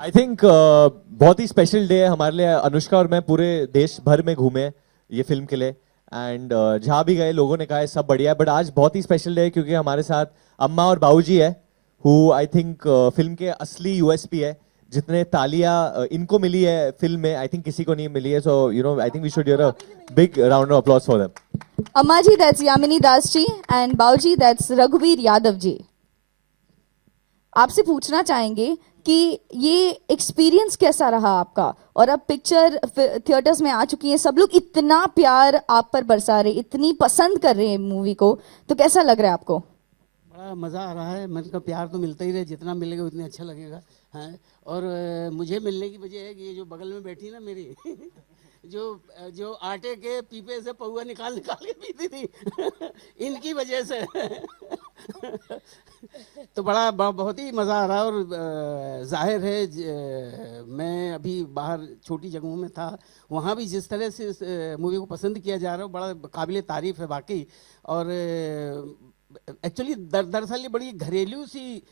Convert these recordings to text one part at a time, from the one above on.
I think बहुत ही special day है हमारे लिए। अनुष्का और मैं पूरे देश भर में घूमे ये फिल्म के लिए एंड जहाँ भी गए लोगों ने कहा है सब बढ़िया है, बट आज बहुत ही स्पेशल डे है क्योंकि हमारे साथ अम्मा और बाबूजी है हु आई थिंक फिल्म के असली यूएसपी है। जितने तालियां इनको मिली है फिल्म में आई थिंक किसी को नहीं मिली है, so you know I think we should give a big round of applause for them. Amma ji that's Yamini Das ji and Babuji that's रघुवीर यादव जी। आपसे पूछना चाहेंगे कि ये एक्सपीरियंस कैसा रहा आपका, और अब पिक्चर थिएटर्स में आ चुकी है, सब लोग इतना प्यार आप पर बरसा रहे, इतनी पसंद कर रहे हैं मूवी को, तो कैसा लग रहा है आपको? बड़ा मज़ा आ रहा है। मन का प्यार तो मिलता ही रहे, जितना मिलेगा उतना अच्छा लगेगा। हाँ, और मुझे मिलने की वजह है कि ये जो बगल में बैठी ना मेरी जो जो आटे के पीपे से पौवा निकाल निकाल के पीती थी इनकी वजह से। तो बहुत ही मज़ा आ रहा है। और जाहिर है मैं अभी बाहर छोटी जगहों में था, वहाँ भी जिस तरह से इस मूवी को पसंद किया जा रहा है बड़ा काबिल तारीफ़ है वाकई। और एक्चुअली दरअसल ये बड़ी घरेलू सी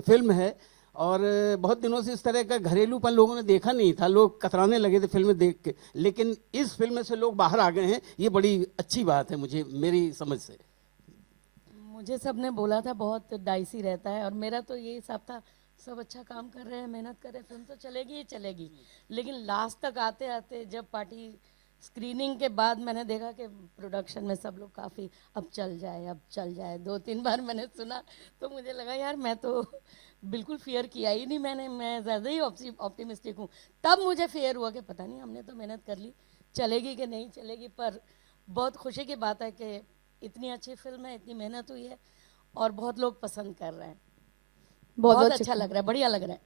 फिल्म है, और बहुत दिनों से इस तरह का घरेलूपन लोगों ने देखा नहीं था, लोग कतराने लगे थे फिल्म देख के, लेकिन इस फिल्म से लोग बाहर आ गए हैं, ये बड़ी अच्छी बात है मुझे, मेरी समझ से। मुझे सबने बोला था बहुत डाइसी रहता है, और मेरा तो यही हिसाब था सब अच्छा काम कर रहे हैं, मेहनत कर रहे हैं, फिल्म तो चलेगी ही चलेगी। लेकिन लास्ट तक आते आते जब पार्टी स्क्रीनिंग के बाद मैंने देखा कि प्रोडक्शन में सब लोग काफ़ी अब चल जाए अब चल जाए, 2-3 बार मैंने सुना तो मुझे लगा यार मैं तो बिल्कुल फियर किया ही नहीं मैंने, मैं ज़्यादा ही ऑप्टिमिस्टिक हूँ। तब मुझे फियर हुआ कि पता नहीं हमने तो मेहनत कर ली, चलेगी कि नहीं चलेगी। पर बहुत खुशी की बात है कि इतनी अच्छी फिल्म है, इतनी मेहनत हुई है और बहुत लोग पसंद कर रहे हैं। बहुत अच्छा लग रहा है, बढ़िया लग रहा है।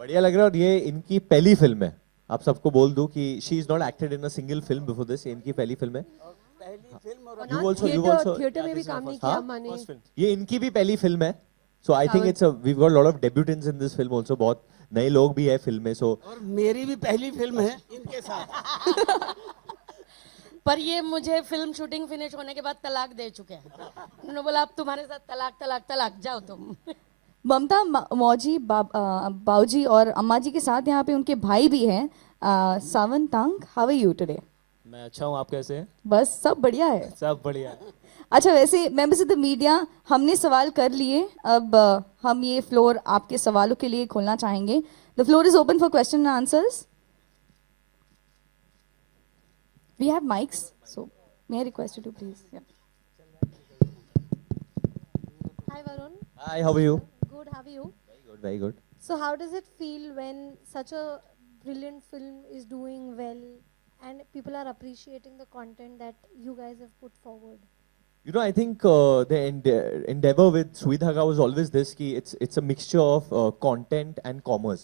बढ़िया लग रहा है। और ये इनकी पहली फिल्म है, आप सबको बोल दूं कि she is not acted in a single film before this, इनकी पहली फिल्म है। पहली फिल्म और You also थिएटर में भी काम नहीं किया माने। ये इनकी भी पहली फिल्म है, so I think it's we've got a lot of debutants in this film also, बहुत नए लोग भी है फिल्म में। सो और मेरी भी पहली फिल्म है इनके साथ। पर ये मुझे फिल्म शूटिंग फिनिश होने के बाद तलाक दे चुके हैं, उन्होंने बोला अब तुम्हारे साथ तलाक तलाक तलाक, जाओ तुम। ममता मौजी बाऊजी और अम्मा जी के साथ यहाँ पे उनके भाई भी हैं, Sawan Tang. How are you today? मैं अच्छा हूँ, आप कैसे हैं? बस सब बढ़िया है। सब बढ़िया। अच्छा, वैसे मेंबर्स ऑफ द मीडिया, हमने सवाल कर लिए, अब हम ये फ्लोर आपके सवालों के लिए खोलना चाहेंगे। The floor is open for question and answers. We have mics, so may I request you to please. Hi Varun. hi, how are you? Good, how are you? Very good, very good. So how does it feel when such a brilliant film is doing well and people are appreciating the content that you guys have put forward? You know, I think the endeavor with Sui Dhaga was always this कि it's a mixture of content and commerce,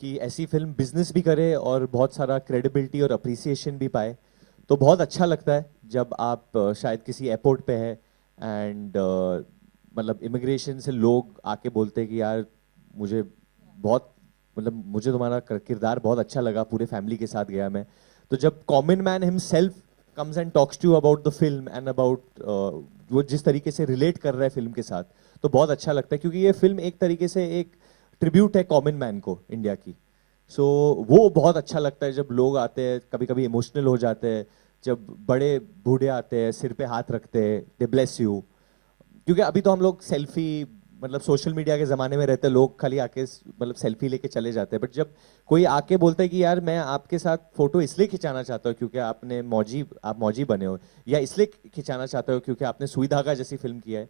कि ऐसी film business भी करे और बहुत सारा credibility और appreciation भी पाए। तो बहुत अच्छा लगता है जब आप शायद किसी एयरपोर्ट पे है एंड मतलब इमिग्रेशन से लोग आके बोलते हैं कि यार मुझे बहुत मतलब मुझे तुम्हारा किरदार बहुत अच्छा लगा, पूरे फैमिली के साथ गया मैं। तो जब common man himself comes and talks to you about the film and about वो जिस तरीके से रिलेट कर रहा है फिल्म के साथ, तो बहुत अच्छा लगता है, क्योंकि ये फिल्म एक तरीके से एक ट्रिब्यूट है कॉमन मैन को इंडिया की। सो वो बहुत अच्छा लगता है जब लोग आते हैं, कभी कभी इमोशनल हो जाते हैं, जब बड़े बूढ़े आते हैं, सिर पे हाथ रखते हैं, दे ब्लेस यू। क्योंकि अभी तो हम लोग सेल्फी मतलब सोशल मीडिया के ज़माने में रहते हैं, लोग खाली आके मतलब सेल्फी लेके चले जाते हैं, बट जब कोई आके बोलता है कि यार मैं आपके साथ फोटो इसलिए खिंचाना चाहता हूँ क्योंकि आप मौजी बने हो, या इसलिए खिंचाना चाहते हो क्योंकि आपने सुई धागा जैसी फिल्म किया है,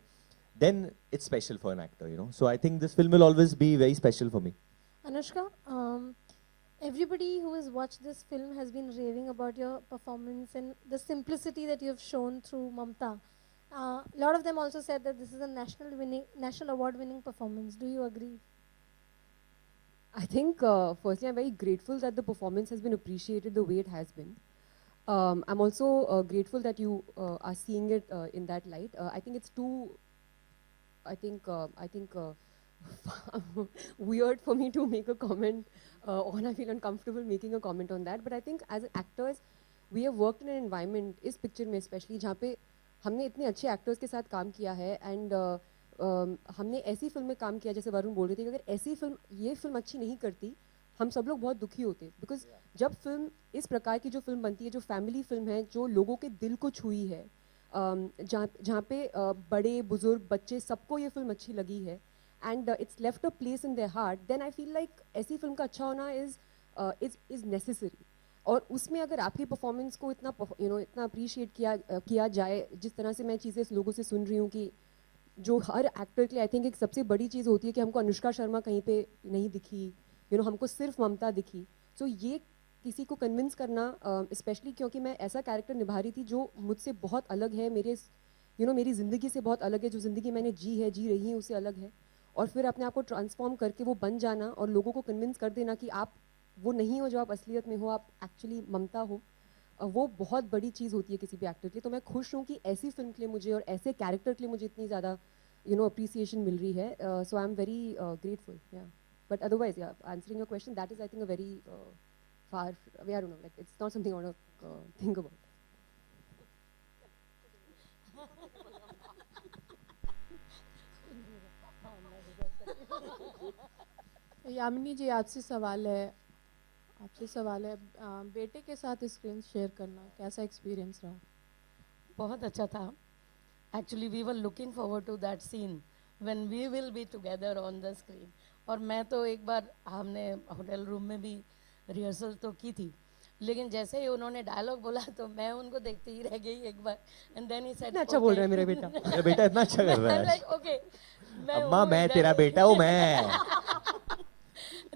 then it's special for an actor, you know. So I think this film will always be very special for me. Anushka, everybody who has watched this film has been raving about your performance and the simplicity that you have shown through Mamta. A lot of them also said that this is a national award winning performance. Do you agree? I think firstly I'm very grateful that the performance has been appreciated the way it has been. I'm also grateful that you are seeing it in that light. I think it's too weird for me to make a comment or I feel uncomfortable making a comment on that. But I think as actors, we have worked in an environment, इस picture में especially, जहाँ पे हमने इतने अच्छे actors के साथ काम किया है एंड हमने ऐसी फिल्म में काम किया, जैसे वरुण बोल रहे थे कि अगर ऐसी फिल्म ये फिल्म अच्छी नहीं करती हम सब लोग बहुत दुखी होते, बिकॉज जब फिल्म इस प्रकार की जो फिल्म बनती है, जो फैमिली फिल्म है, जो लोगों के दिल को छुई है, जहाँ पे बड़े बुजुर्ग बच्चे सबको ये फिल्म अच्छी लगी है and it's left a place in their heart, then I feel like ऐसी फिल्म का अच्छा होना इज नेसेसरी। और उसमें अगर आपकी परफॉर्मेंस को इतना इतना अप्रिशिएट किया जाए, जिस तरह से मैं चीज़ें लोगों से सुन रही हूँ कि जो हर एक्टर के लिए आई थिंक एक सबसे बड़ी चीज़ होती है कि हमको अनुष्का शर्मा कहीं पे नहीं दिखी, हमको सिर्फ ममता दिखी। सो ये किसी को कन्विंस करना, स्पेशली क्योंकि मैं ऐसा कैरेक्टर निभा रही थी जो मुझसे बहुत अलग है, मेरी ज़िंदगी से बहुत अलग है, जो ज़िंदगी मैंने जी रही हूँ उससे अलग है, और फिर अपने आप को ट्रांसफॉर्म करके वो बन जाना और लोगों को कन्विंस कर देना कि आप वो नहीं हो जो आप असलियत में हो, आप एक्चुअली ममता हो, वो बहुत बड़ी चीज़ होती है किसी भी एक्टर के लिए। तो मैं खुश हूँ कि ऐसी फिल्म के लिए मुझे और ऐसे कैरेक्टर के लिए मुझे इतनी ज़्यादा अप्रिसिएशन मिल रही है. So I am very grateful. या बट अदरवाइज या answering your question, that is I think a very far, I don't know, like it's not something I want to think about. Yamini ji, आपसे सवाल है बेटे के साथ स्क्रीन शेयर करना कैसा एक्सपीरियंस रहा? बहुत अच्छा था. Actually we were looking forward to that scene when we will be together on the screen. और मैं तो एक बार हमने होटल रूम में भी रिहर्सल तो की थी, लेकिन जैसे ही उन्होंने डायलॉग बोला तो मैं उनको देखते ही रह गई एक बार. एंड देन ही सेड, अच्छा बोल रहा है मेरा बेटा. मेरा बेटा इतना अच्छा कर रहा है. लाइक ओके, अम्मा मैं तेरा बेटा हूँ मैं.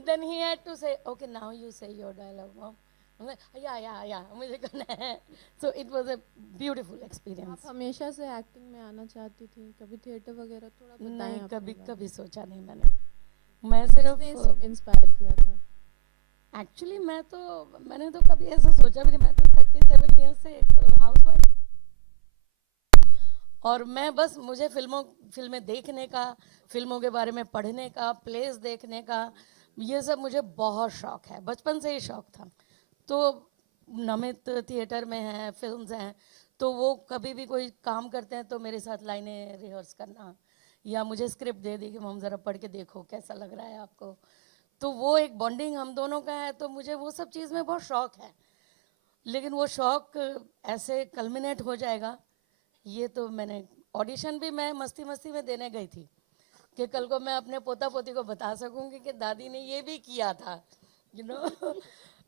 Then he had to say, okay, now you say your dialogue, mom. I'm like, yeah, मुझे करना है. So it was a beautiful experience. आप हमेशा से एक्टिंग में आना चाहती थी, कभी थिएटर वगैरह थोड़ा बताएं नहीं, अपने बारे कभी सोचा नहीं मैंने. मैं सिर्फ में इंस्पायर किया था? एक्चुअली मैंने तो कभी ऐसा सोचा भी नहीं. मैं तो 37 ईयर्स से हाउसवाइफ, और मैं बस मुझे फिल्में देखने का, फिल्मों के बारे में पढ़ने का, प्लेस देखने का, ये सब मुझे बहुत शौक है. बचपन से ही शौक था. तो नमित थिएटर में हैं, फिल्म्स हैं, तो वो कभी भी कोई काम करते हैं तो मेरे साथ लाइनें रिहर्स करना, या मुझे स्क्रिप्ट दे दी कि मम ज़रा पढ़ के देखो कैसा लग रहा है आपको. तो वो एक बॉन्डिंग हम दोनों का है. तो मुझे वो सब चीज़ में बहुत शौक है, लेकिन वो शौक ऐसे कल्मिनेट हो जाएगा, ये तो मैंने ऑडिशन भी मैं मस्ती में देने गई थी कि कल को मैं अपने पोता पोती को बता सकूंगी कि दादी ने ये भी किया था,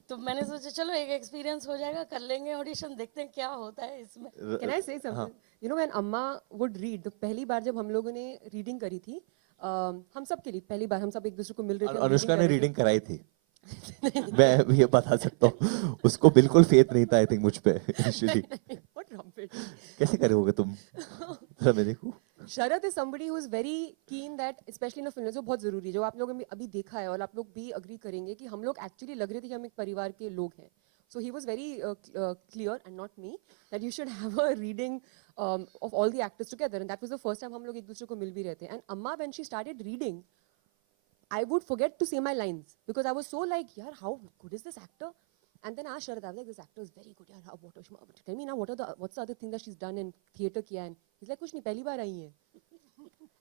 तो मैंने सोचा चलो एक एक्सपीरियंस हो जाएगा, कर लेंगे ऑडिशन, देखते हैं क्या होता है इसमें. Can I say something? You know, when अम्मा would read, तो पहली बार जब हम लोगों ने रीडिंग करी थी, हम सब के लिए पहली बार हम सब एक दूसरे को मिल रहे थे. अनुष्का ने रीडिंग कराई थी. मैं ये बता सकता हूँ, उसको बिल्कुल फेथ नहीं था आई थिंक मुझ पे. What trumpet? कैसे करोगे तुम? जरा मैं देखूं. शरद is somebody who is very keen that, especially in a film, जो बहुत जरूरी है, जो आप लोगों ने अभी देखा है और आप लोग भी अग्री करेंगे कि हम लोग एक्चुअली लग रहे थे कि हम एक परिवार के लोग हैं. So he was very clear, and not me, that you should have a reading of all the actors together, and that was the first time हम लोग एक दूसरे को मिल भी रहे थे. And Amma, when she started reading, I would forget to say my lines because I was so like, yaar, how good is this actor? And then I asked Sharad, I was like, this actor is very good. Yaar, tell me now, what's the other thing that she's done in theatre kiya? And he's like, kuch nahi, pehli baar aayi hai.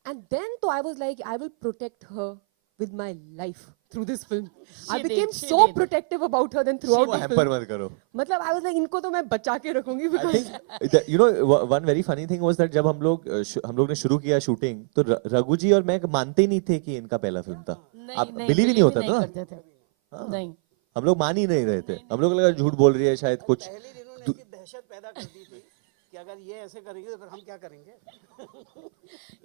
And then so I was like, I will protect her with my life through this film. I became so protective about her then throughout the hamper film. मत करो. मतलब I was like, इनको तो मैं बचा के रखूंगी I because think that, you know, one very funny thing was that जब हम लोग ने शुरू किया शूटिंग, तो रघु जी और मैं मानते ही नहीं थे कि इनका पहला फिल्म था. आप बिलीव ही नहीं होता था ना. नहीं, हम लोग मान ही नहीं रहे थे. हम लोग लगा झूठ बोल रही है शायद कुछ. पहले दिनों ने ऐसी दहशत पैदा कर दी थी कि अगर ये ऐसे करेंगे तो फिर हम क्या करेंगे.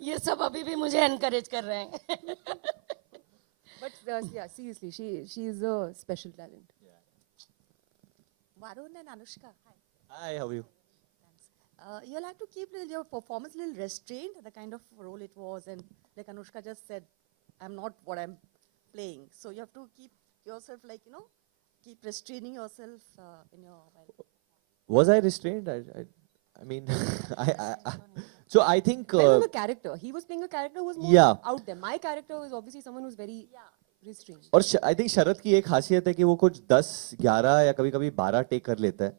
ये सब अभी भी मुझे एनकरेज कर रहे हैं. but yeah, seriously, she is a special talent. Varun and Anushka, hi. Hi, how are you? You'll have to keep your performance a little restrained, the kind of role it was, and like Anushka just said, I'm not what I'm playing. So you have to keep yourself, like, keep restraining yourself in your. Was I restrained? I mean, so I think. Depends on the character. He was playing a character who was more out there. My character was obviously someone who's very restrained. और I think शरद की एक खासियत है कि वो कुछ 10, 11 या कभी-कभी 12 टेक कर लेता है.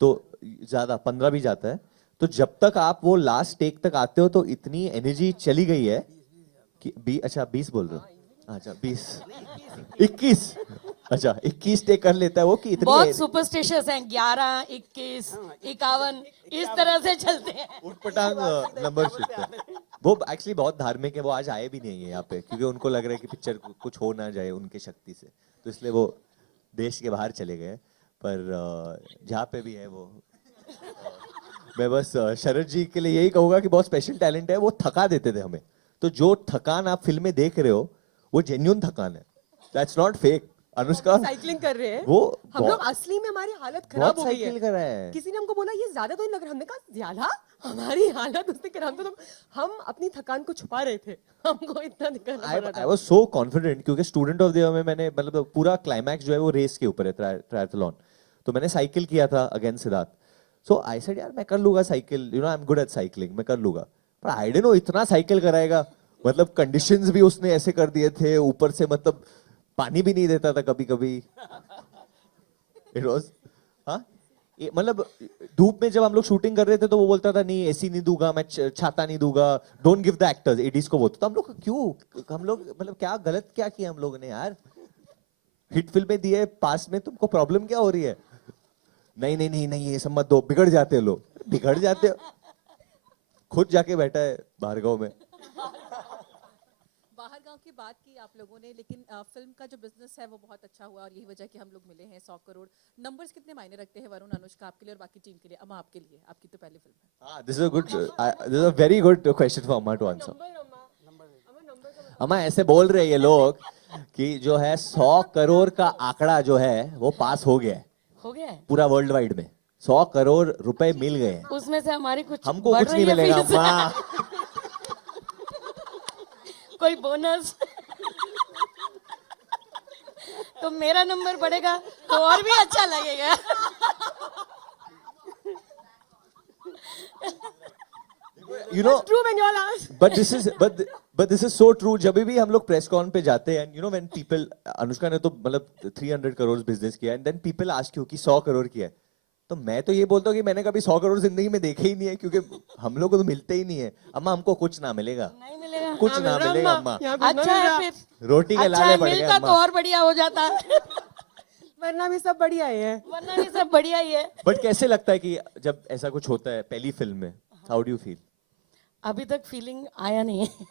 तो ज्यादा 15 भी जाता है. तो जब तक आप वो लास्ट टेक तक आते हो तो इतनी एनर्जी चली गई है कि 20 बोल रहे हो. अच्छा 20, 21. अच्छा 21 टेक कर लेता है वो कि इतनी बहुत सुपरस्टिशियस हैं. 11, 21, 51 इस तरह से चलते हैं. उठपटांग नंबर शिफ्ट है. वो एक्चुअली बहुत धार्मिक है. वो आज आए भी नहीं है यहाँ पे क्योंकि उनको लग रहा है कि पिक्चर कुछ हो ना जाए उनके शक्ति से, तो इसलिए वो देश के बाहर चले गए. पर जहाँ पे भी है वो मैं बस शरद जी के लिए यही कहूँगा कि बहुत स्पेशल टैलेंट है. वो थका देते थे हमें. तो जो थकान आप फिल्म में देख रहे हो वो जेन्युइन थकान है. That's not fake. Anushka cycling कर रहे हैं. वो हम लोग असली में हमारी हालत खराब हो गई है. साइकिल कर रहा है. किसी ने हमको बोला ये ज्यादा तो नहीं लग रहा. हमने कहा ज्यादा. हमारी हालत उसने करा, हम अपनी थकान को छुपा रहे थे, हमको इतना दिक्कत पड़ रहा आई था। वाज सो कॉन्फिडेंट क्योंकि स्टूडेंट ऑफ द ईयर में मैंने मतलब पूरा क्लाइमैक्स जो है वो रेस के ऊपर है, ट्रायथलॉन। तो मैंने साइकिल किया था against Siddharth. So I said यार मैं कर लूंगा cycle, you know I am good at cycling, मैं कर लूंगा। पर आई डिडंट नो इतना साइकिल कराएगा। मतलब कंडीशंस भी उसने ऐसे कर दिए थे, ऊपर से मतलब पानी भी नहीं देता था कभी कभी। इट वाज हाँ मतलब धूप में जब हम लोग शूटिंग कर रहे थे तो वो बोलता था नहीं एसी नहीं दूंगा मैं, छाता नहीं दूंगा, don't give the actors, ADs को बोलता। तो हम लोग क्यों, हम लोग मतलब क्या गलत क्या किया हम लोगों ने यार? हिट फिल्में दिए पास में, तुमको प्रॉब्लम क्या हो रही है? नहीं नहीं नहीं नहीं ये सब मत दो, बिगड़ जाते हैं लोग। बिगड़ जाते हैं? खुद जाके बैठा है भार्गव में। बाहर गांव की बात की आप लोगों ने, लेकिन फिल्म का जो बिजनेस है वो बहुत अच्छा हुआ और यही वजह कि हम लोग मिले हैं 100 करोड़। नंबर्स कितने मायने रखते हैं वरुण, अनुष्का आपके लिए और बाकी टीम के लिए? अम्मा आपके लिए, आपकी तो पहली फिल्म है। हाँ, this is a very good question for अम्मा टू आंसर। अम्मा ऐसे बोल रहे हैं ये लोग कि जो है 100 करोड़ का आंकड़ा जो है वो पास हो गया है हो गया है। पूरा वर्ल्ड वाइड में। 100 करोड़ रुपए मिल गए हैं। उसमें से हमारी कुछ हमको बढ़ कुछ रही नहीं है मिलेगा फीस। अम्मा। कोई बोनस? तो मेरा नंबर बढ़ेगा तो और भी अच्छा लगेगा। You know, True when you all ask. but this is so true. जब भी हम लोग प्रेस कॉन पे जाते हैं, you know when people, Anushka ने तो मतलब 300 करोड़ बिजनेस किया and then people ask you कि 100 करोड़ किया है, तो मैं तो ये बोलता हूँ कि मैंने कभी 100 करोड़ जिंदगी में देखे ही नहीं है, क्योंकि हम लोग को तो मिलते ही नहीं है। अम्मा हमको कुछ ना मिलेगा, नहीं मिलेगा। कुछ ना मिलेगा अम्मा। अच्छा है फिर, रोटी के अच्छा लाले है, पड़ गए मिलता तो अम्मा। और बढ़िया हो जाता। वरना भी सब बढ़िया ही है। वरना भी सब बढ़िया ही है। बट कैसे लगता है कि जब ऐसा कुछ होता है पहली फिल्म में, हाउ डू यू फील? अभी तक फीलिंग आया नहीं है,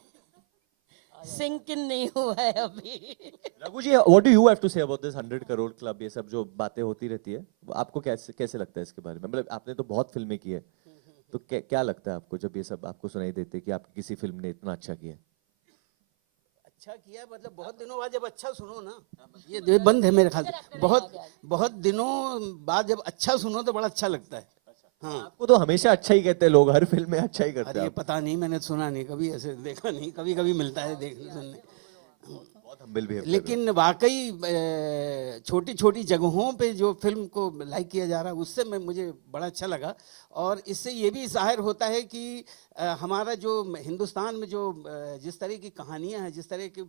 सिंक इन नहीं हुआ है अभी। Raghu ji, what do you have to say about this 100 crore club? ये सब जो बातें होती रहती है, आपको कैसे कैसे लगता है इसके बारे में? मतलब आपने तो बहुत फिल्में की है, तो क्या लगता है आपको जब ये सब आपको सुनाई देते हैं कि आपकी किसी फिल्म ने इतना अच्छा किया? अच्छा किया मतलब बहुत दिनों बाद जब अच्छा सुनो ना, ये बंद है मेरे ख्याल से, बहुत दिनों बाद जब अच्छा सुनो तो बड़ा अच्छा लगता है। हाँ, आपको तो हमेशा अच्छा ही कहते हैं लोग, हर फिल्म में अच्छा ही करते अरे हैं ये आप। पता नहीं, मैंने सुना नहीं कभी, ऐसे देखा नहीं, कभी कभी मिलता है देखने सुनने। बहुत हम्बल भी है। लेकिन वाकई छोटी छोटी जगहों पे जो फिल्म को लाइक किया जा रहा है उससे मुझे बड़ा अच्छा लगा। और इससे ये भी ज़ाहिर होता है कि हमारा जो हिंदुस्तान में जो जिस तरह की कहानियां हैं, जिस तरह के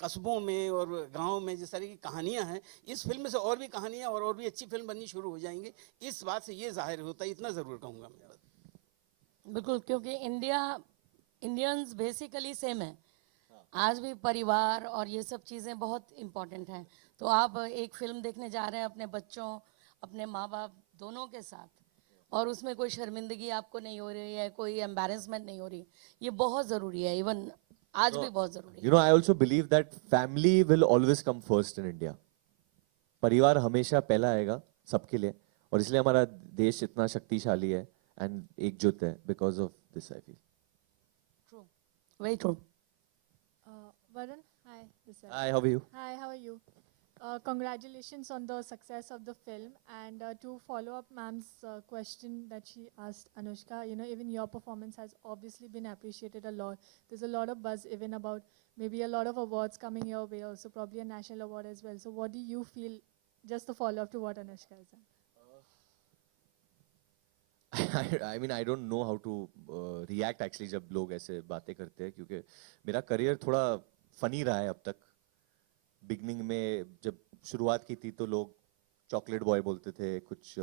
कस्बों में और गाँव में जिस तरह की कहानियां हैं, इस फिल्म से और भी कहानियां और भी अच्छी फिल्म बननी शुरू हो जाएंगी। इस बात से ये ज़ाहिर होता है, इतना ज़रूर कहूँगा मैं। बिल्कुल, क्योंकि इंडियंस बेसिकली सेम है। आज भी परिवार और ये सब चीज़ें बहुत इम्पोर्टेंट हैं। तो आप एक फिल्म देखने जा रहे हैं अपने बच्चों, अपने माँ बाप दोनों के साथ, और उसमें कोई शर्मिंदगी आपको नहीं हो रही है, कोई एम्बैरेसमेंट नहीं हो रही, ये बहुत ज़रूरी है। इवन आज भी बहुत ज़रूरी है। You know, I also believe that family will always come first in India. परिवार हमेशा पहला आएगा सबके लिए, और इसलिए हमारा देश इतना शक्तिशाली है एंड एकजुट है, because of this I feel. True, very true. Varun, hi. This is hi, how are you? Hi, how are you? Congratulations on the success of the film. And to follow up ma'am's question that she asked Anushka, you know, even your performance has obviously been appreciated a lot. There's a lot of buzz even about maybe a lot of awards coming your way, also probably a national award as well. So what do you feel, just to follow up to what Anushka has done? I mean, I don't know how to react actually जब लोग ऐसे बातें करते हैं, क्योंकि मेरा career थोड़ा funny रहा है अब तक। बिगनिंग में जब शुरुआत की थी तो लोग चॉकलेट बॉय बोलते थे, कुछ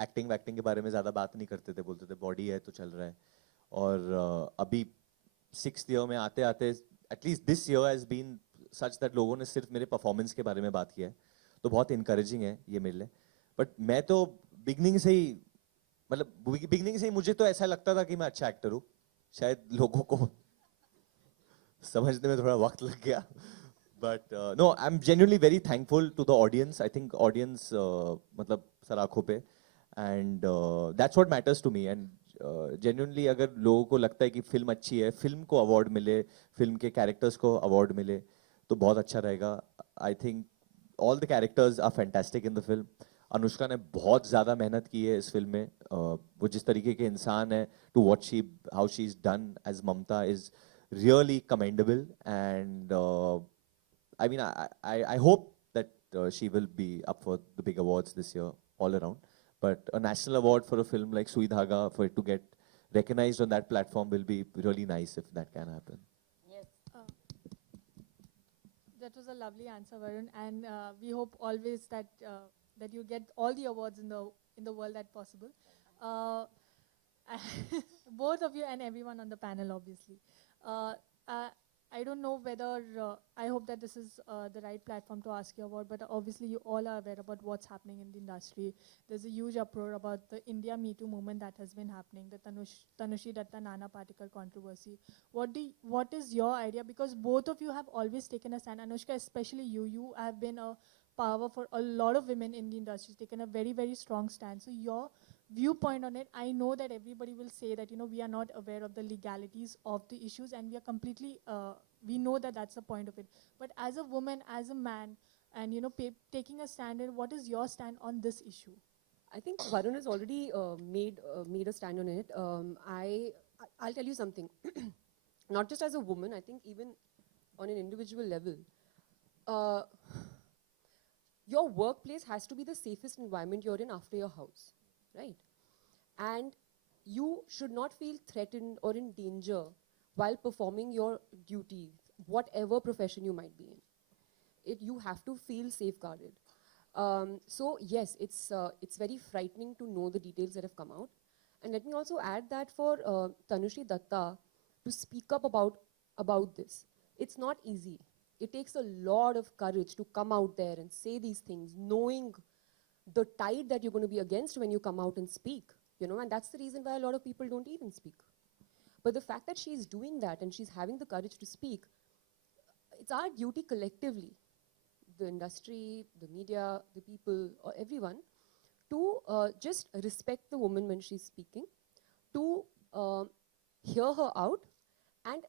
एक्टिंग वैक्टिंग के बारे में ज़्यादा बात नहीं करते थे, बोलते थे बॉडी है तो चल रहा है। और अभी 6th ईयर में आते आते at least this year has been such that लोगों ने सिर्फ मेरे परफॉर्मेंस के बारे में बात किया है, तो बहुत इनकरेजिंग है ये मेरे लिए। बट मैं तो बिगनिंग से ही, मतलब बिगनिंग से ही मुझे तो ऐसा लगता था कि मैं अच्छा एक्टर हूँ। शायद लोगों को समझने में थोड़ा वक्त लग गया, but no, I am genuinely very thankful to the audience. I think audience मतलब सर आंखों पे, and that's what matters to me. And genuinely अगर लोगों को लगता है कि फिल्म अच्छी है, फिल्म को अवार्ड मिले, फिल्म के कैरेक्टर्स को अवार्ड मिले, तो बहुत अच्छा रहेगा। I think all the characters are fantastic in the film. Anushka ने बहुत ज़्यादा मेहनत की है इस फिल्म में. वो जिस तरीके के इंसान है, to what she how she is done as Mamata is really commendable, and I mean I hope that she will be up for the big awards this year all around, but a national award for a film like Sui Dhaga, for it to get recognized on that platform, will be really nice if that can happen. Uh, that was a lovely answer, Varun, and we hope always that you get all the awards in the world that possible. Uh, both of you and everyone on the panel, obviously. Uh, uh, I don't know whether I hope that this is the right platform to ask you about, but obviously you all are aware about what's happening in the industry. There's a huge uproar about the India Me Too movement that has been happening, the Tanushri Datta Nana particle controversy. What is your idea? Because both of you have always taken a stand. Anushka, especially you have been a power for a lot of women in the industry, taken a very, very strong stand. So your viewpoint on it, I know that everybody will say that, we are not aware of the legalities of the issues, and we are completely, we know that that's the point of it. But as a woman, as a man, and, taking a stand, what is your stand on this issue? I think Varun has already made a stand on it. I'll tell you something. Not just as a woman, I think even on an individual level, your workplace has to be the safest environment you're in after your house, right? And you should not feel threatened or in danger while performing your duties, whatever profession you might be in. You have to feel safeguarded. So yes, it's very frightening to know the details that have come out. And let me also add that for Tanushri Datta to speak up about this, it's not easy. It takes a lot of courage to come out there and say these things, knowing the tide that you're going to be against when you come out and speak, and that's the reason why a lot of people don't even speak. But the fact that she's doing that and she's having the courage to speak, it's our duty collectively, the industry, the media, the people, or everyone, to just respect the woman when she's speaking, to hear her out, and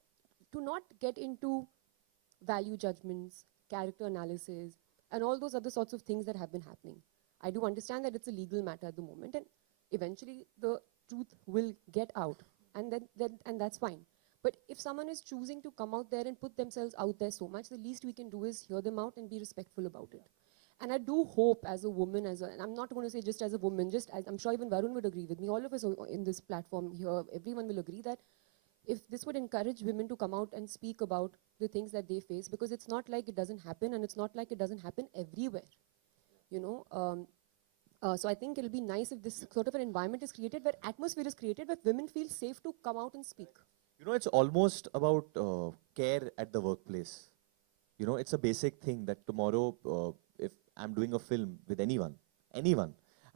to not get into value judgments, character analysis, and all those other sorts of things that have been happening. I do understand that it's a legal matter at the moment, and eventually the truth will get out, and that's fine. But if someone is choosing to come out there and put themselves out there so much, the least we can do is hear them out and be respectful about it. And I do hope as a woman, and I'm not going to say just as a woman, just as I'm sure even Varun would agree with me, all of us in this platform here, everyone will agree that if this would encourage women to come out and speak about the things that they face, because it's not like it doesn't happen, and it's not like it doesn't happen everywhere, so I think it'll be nice if this sort of an environment is created, where atmosphere is created, where women feel safe to come out and speak. It's almost about care at the workplace. It's a basic thing that tomorrow, if I'm doing a film with anyone, and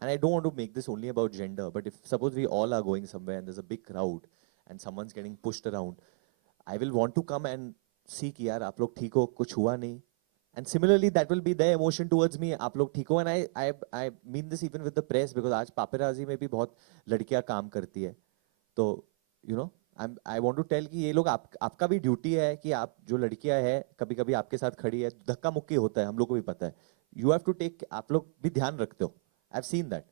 I don't want to make this only about gender, but if suppose we all are going somewhere and there's a big crowd and someone's getting pushed around, I will want to come and see कि यार आप लोग ठीक हो, कुछ हुआ नहीं. And similarly, that will be their emotion towards me. आप लोग ठीक हो, and I mean this even with the press, because आज paparazzi में भी बहुत लड़कियां काम करती है. तो I want to tell कि ये लोग आपका भी ड्यूटी है कि आप जो लड़कियां है कभी-कभी आपके साथ खड़ी है, धक्का मुक्की होता है, हम लोग को भी पता है. You have to take, आप लोग भी ध्यान रखते हो. I've seen that.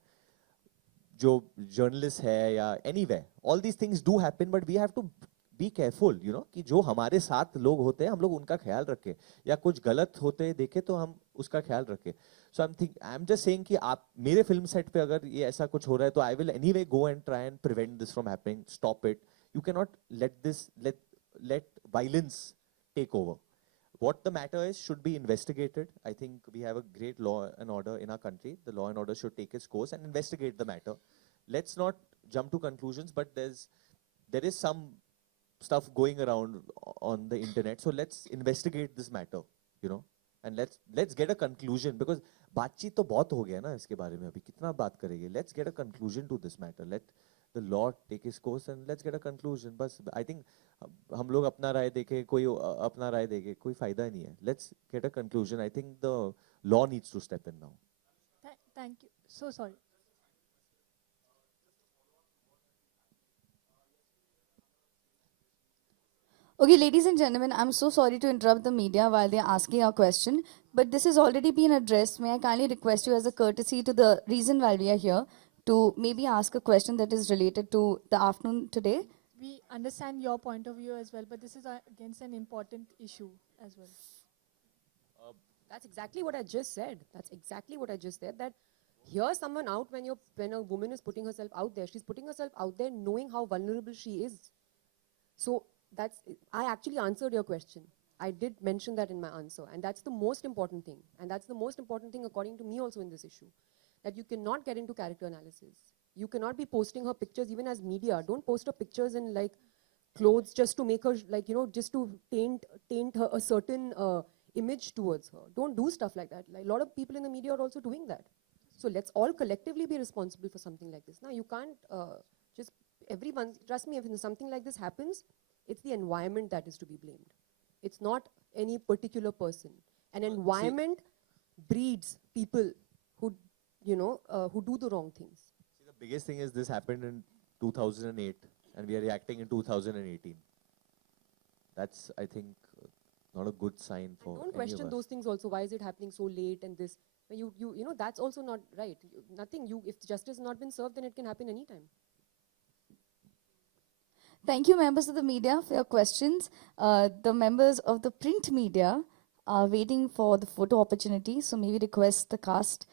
जो journalist है या anywhere, all these things do happen, but we have to be careful, कि जो हमारे साथ लोग होते हैं हम लोग उनका ख्याल रखें, या कुछ गलत होते देखे तो हम उसका ख्याल रखें. So I'm just saying कि आप मेरे फिल्म सेट पे अगर ये ऐसा कुछ हो रहा है तो I will anyway go and try and prevent this from happening, stop it. You cannot let violence take over. What the matter is should be investigated. I think we have a great law and order in our country. The law and order should take its course and investigate the matter. Let's not jump to conclusions, but there is some stuff going around on the internet. So let's investigate this matter, and let's get a conclusion, because बातचीत तो बहुत हो गया ना इसके बारे में, अभी कितना बात करेंगे. Let's get a conclusion to this matter. Let the law take its course and let's get a conclusion. बस I think हम लोग अपना राय देके कोई अपना राय देके कोई फायदा नहीं है. Let's get a conclusion. I think the law needs to step in now. Thank you. So sorry. Okay, ladies and gentlemen, I'm so sorry to interrupt the media while they're asking a question, but this has already been addressed. May I kindly request you, as a courtesy to the reason why we are here, to maybe ask a question that is related to the afternoon today? We understand your point of view as well, but this is against an important issue as well. That's exactly what I just said. That's exactly what I just said. That here's someone out when a woman is putting herself out there. She's putting herself out there knowing how vulnerable she is. So I actually answered your question. I did mention that in my answer, and that's the most important thing. And that's the most important thing according to me also in this issue. That you cannot get into character analysis. You cannot be posting her pictures even as media. Don't post her pictures in like clothes just to make her like, you know, just to taint her a certain image towards her. Don't do stuff like that. Like a lot of people in the media are also doing that. So let's all collectively be responsible for something like this. Now you can't just everyone, trust me, if something like this happens, it's the environment that is to be blamed. It's not any particular person. An environment breeds people who, you know, who do the wrong things. See, the biggest thing is this happened in 2008 and we are reacting in 2018. That's, I think, not a good sign for Don't any of question us. those things also. Why is it happening so late and this? When you know, that's also not right. If justice has not been served, then it can happen anytime. Thank you, members of the media, for your questions. The members of the print media are waiting for the photo opportunity, so may we request the cast.